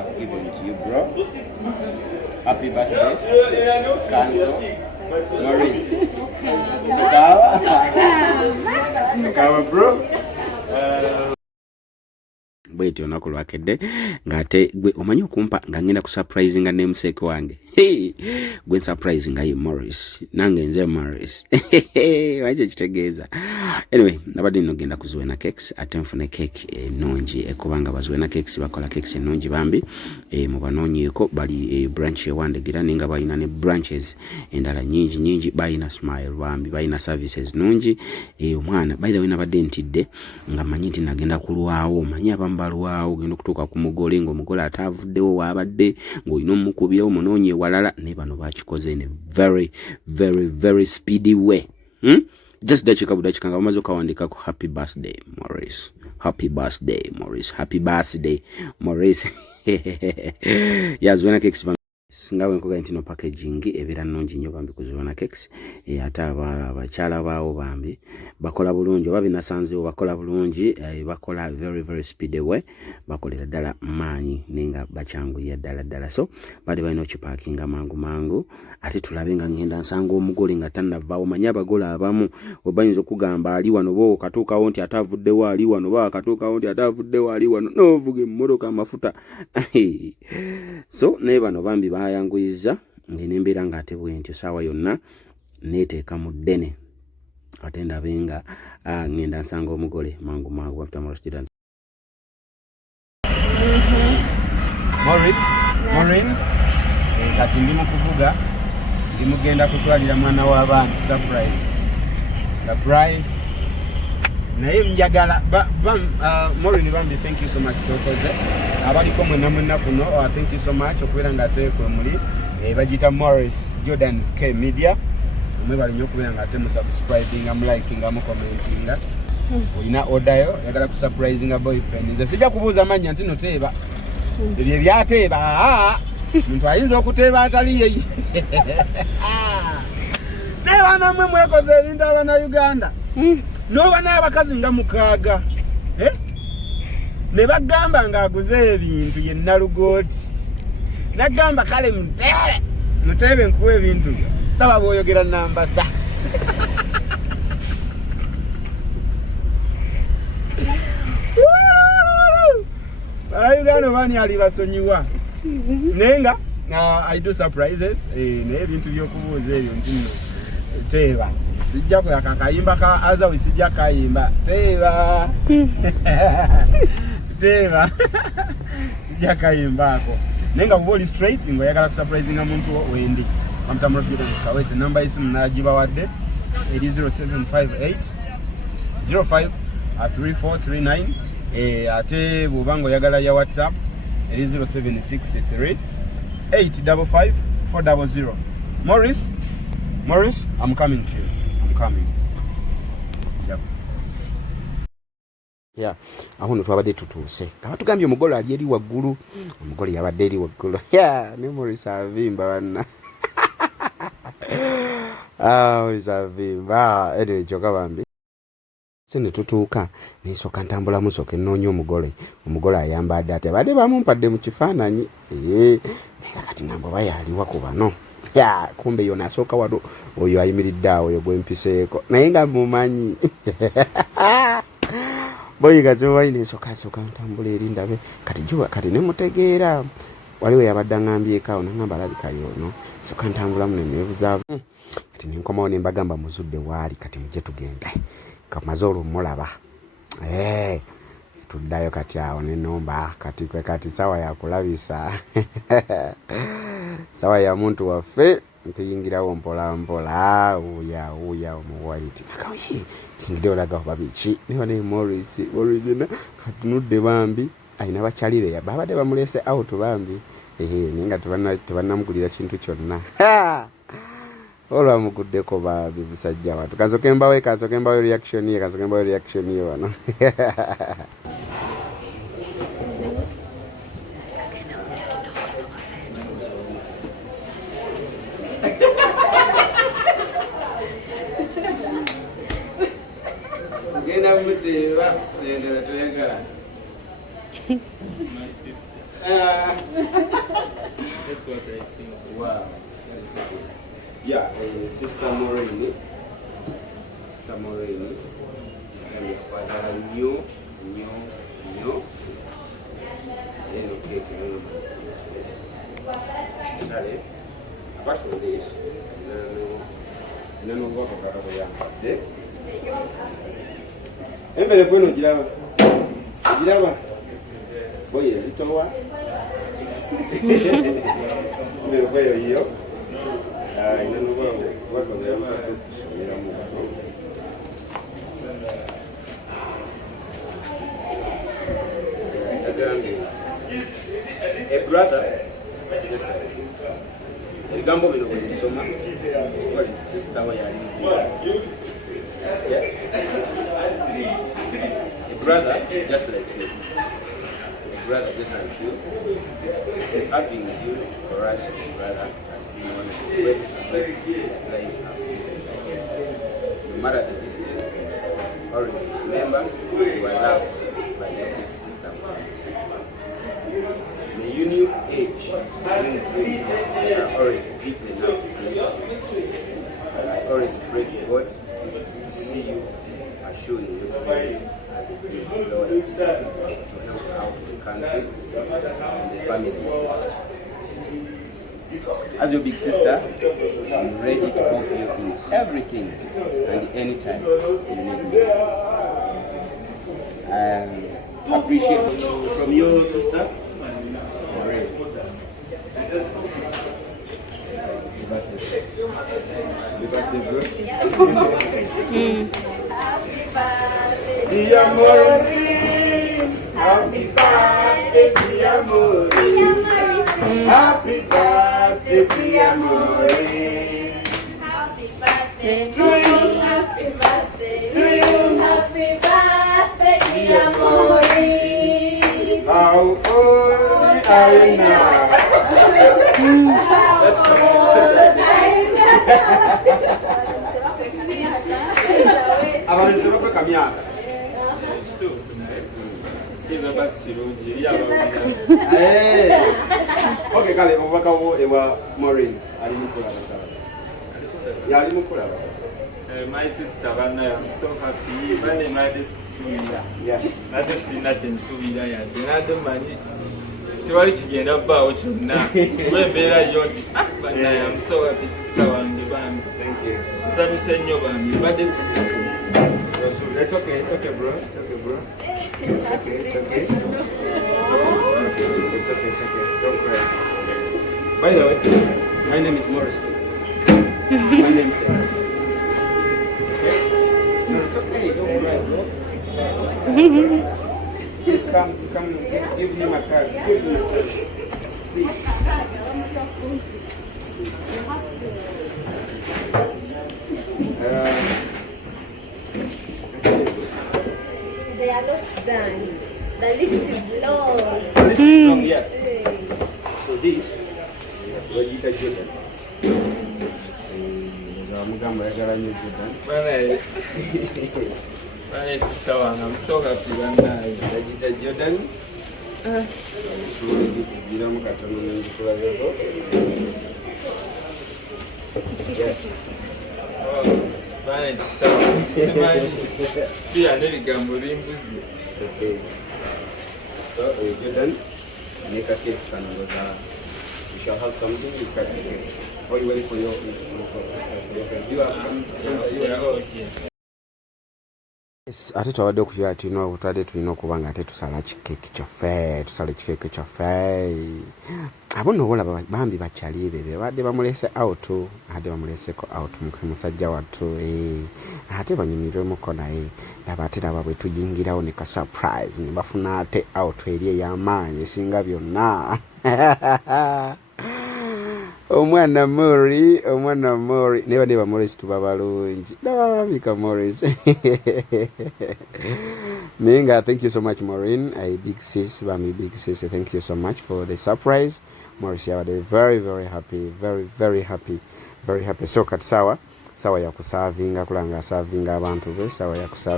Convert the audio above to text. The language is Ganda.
I've given to you, bro. Happy birthday, Kanzo, Maurice. Tukawa, bro. Bwete onako lwakedde ngate gwe omanyi okumpa nga ngenda ku surprise nga namesake wange. Gwe surprise nga ye Morris. Nange nze Morris. Waje kitegeeza. Anyway, nabadde nogenda kuzuwena cakes ate nfune cake ennungi ekubanga bazuwena cakes bakola cakes ennungi bambi mu banoonyeeko bali branch ewandegira ninga balina ne branches endala nyingi balina smile bambi balina services nungi omwana by the way nabadde ntidde nga manyi nti nagenda kulwawo manyi abambalwawo genda okutuuka ku mugole ng'omugole atavuddewo waabadde ng'olina omukubirawo munoonye walala ne bano bakikoze in a very speedy way. Just dakika nga bamaze okawandikako happy birthday Maurice, happy birthday Maurice, happy birthday Maurice. Yazwena cakes singawe nkoga ntino packaging ebera nnungi nnyo bambi kuzuwena cakes ate abakyala baawo bambi bakola bulungi oba binasanzeewo bakola bulungi bakola very speedy way bakolera ddala maanyi nenga bacyanguya ddala so bade balina okipakinga mangu ate tulabe nga ngenda nsanga omugole nga tannavaawo manyi abagole abamu obayinza okugamba ali wano bo katuukawo nti atavuddewo ali wano ba katuukawo nti atavuddewo ali wano n'ovuga emmotoka amafuta. So ne bano bambi bayanguyiza ng'enembeera ng'ate bwentyo saawa yonna neeteeka mu ddene ate ndabe nga ngenda nsanga omugole mangu watamolosjira Maureen kati ndi mu kuvuga ndimugenda kutwalira mwana w'abaana surprise naye njagala Maureen bambi thank you so much kyokoze abaliko mwenna kuno thank you so much okubeera nga ateekwe muli bagita Morris Jordan's K Media omwe balinyo okubeera nga ate musubscribinga mulikinga mucommentinga olina odayo yagala kusurprisinga boyfriend nze sijja kubuuza manya nti noteeba ebyo byateeba muntu ayinza okuteeba atali ye teeba namwe mwekoze ebintu abana Uganda noba n'abakazi nga mukaaga ne bagamba ng'aguze ebintu ye Nalugooti nagamba kale muteebe nkuwa ebintu byo ndaba bw'oyogera nambasa. Uganda bani ali basonyiwa nenga I do surprises naye ebintu by'okubuuza ebyo ntino teeba sijja kuyaka kayimba ka Azawi sijja kayimba teeba sijja kayimbaako nenga bwoli straight ngo yagala kusurprisinga muntu wendi amtamrofika kawese namba isimu nagibawadde 0758 05 3439 ate bw'obanga yagala ya WhatsApp 0763 855 400. Morris, I'm coming to you. I'm coming. Yep. Yeah, ahono twabadde tutuuse. Abatugambye omugolo ali eri waggulu. Omugolo yabadde eri waggulu. Yeah, ne Morris avimba bana. Morris avimba. Anyway, joka bambi. Sene tutuuka nesoka ntambula musoke nnoonya omugole ayambadde ate badde bamumpadde mu kifaananyi naye kati ngambo bayaliwa ku bano kumbe yona asooka wano oyo ayimiridde awo oyo gwempiseeko naye nga mumanyi boyigazewayi nesoka ntambula eri ndabe kati nemutegeera waliwo yabadde aŋambyeko nagamba alabikayo ono soka ntambulamu neneebuzaavu kati nenkomawo nembagamba muzudde waali kati mujje tugenda kamaze olumulaba tuddayo kati awo nenomba kati sawa yakulabisa sawa ya muntu waffe nkiyingirawo mpola uya omuwaiti nakawi kingide olaga babiki niba ne Morris katunudde bambi ayina bakyalire babadde bamulese out bambi ninga tebannamugulira kintu kyonna olwa muguddeko babi busajja watu kazoke mbawe reaction ye wano genda muteba oyagala toyagala my sister Yeah. That's what I think. Wow, that is so good. Yeah, Sister Maureen. Sister Maureen. And Father new. Sorry. Apart from this, no work of the young. Embere kwenu giraba boye zitowa embere kwayo hiyo inano wako ya kusomera mu bano a brother ebigambo bino bwebisoma twali sister we yali a brother just like you, a brother just like you, having you for us, a brother has been one of the greatest gifts of life. No matter the distance, always remember you are loved by your big sister. May you new age bring dreams that are always deep enough to bless you. I always pray to God to see you pursuing your dreams as a big lawyer to help out the country and the family. As your big sister, I'm ready to help you in everything and anytime you need me. I appreciate you from your sister. Dear Morrissey, happy birthday, dear Morrissey. Happy birthday, dear Morrissey. Happy birthday to you. Happy birthday To you. Happy birthday, dear Maureen. How old are you now? That's abantu bapeka myaka okay kale obubaka bwo ewa Maureen ali mukola basala yali mukola basala My sister Vanna, I'm so happy. Vanna Madis Suya. yeah Not see nothing Suya yet. Another money. To what you get up about you now. When Bella York, Vanna, I'm so happy, sister. thank you Sammy Senor, but this is it's okay bro it's okay don't cry. By the way, my name is Morris too. My name is Sarah. Okay? No, it's okay, don't cry bro. Please come, give me my card. Give me my card. Please. They are not done. The list is long. So this is long, yeah. So this, Rajita Jordan. Mugamba yagala nnyo Jordan. My sister, I'm so happy. Vanna, Rajita Jordan. Tuwezi kugira mu katono n'enjukula yoto. Yeah. Vanna, sister, Simani, pia neligambo limbuzi. It's okay. So, Jordan, make a cake and you shall have something you cut the cake. Or you wait for your friend. You have something. Yeah, okay. Ate twawadde okufira tulina obutwadde tulina okuba nga ate tusala kikeeki kyaffe abo nno olaba bambi bakyali bebe badde bamulese out ate bamuleseko out musajja wattu ate banyumirwemuko naye laba ate laba bwe tuyingirawo ne ka surprise ne bafuna ate out eri ey'amaanyi esinga byonna omwana Mori neba neba Morris tuba balungi nabamika Morris Minga, thank you so much Maureen, a big sis, thank you so much for the surprise. Morris yabadde very happy so kati sawa ya kusavinga kulanga savinga abantu be sawa ya kusavinga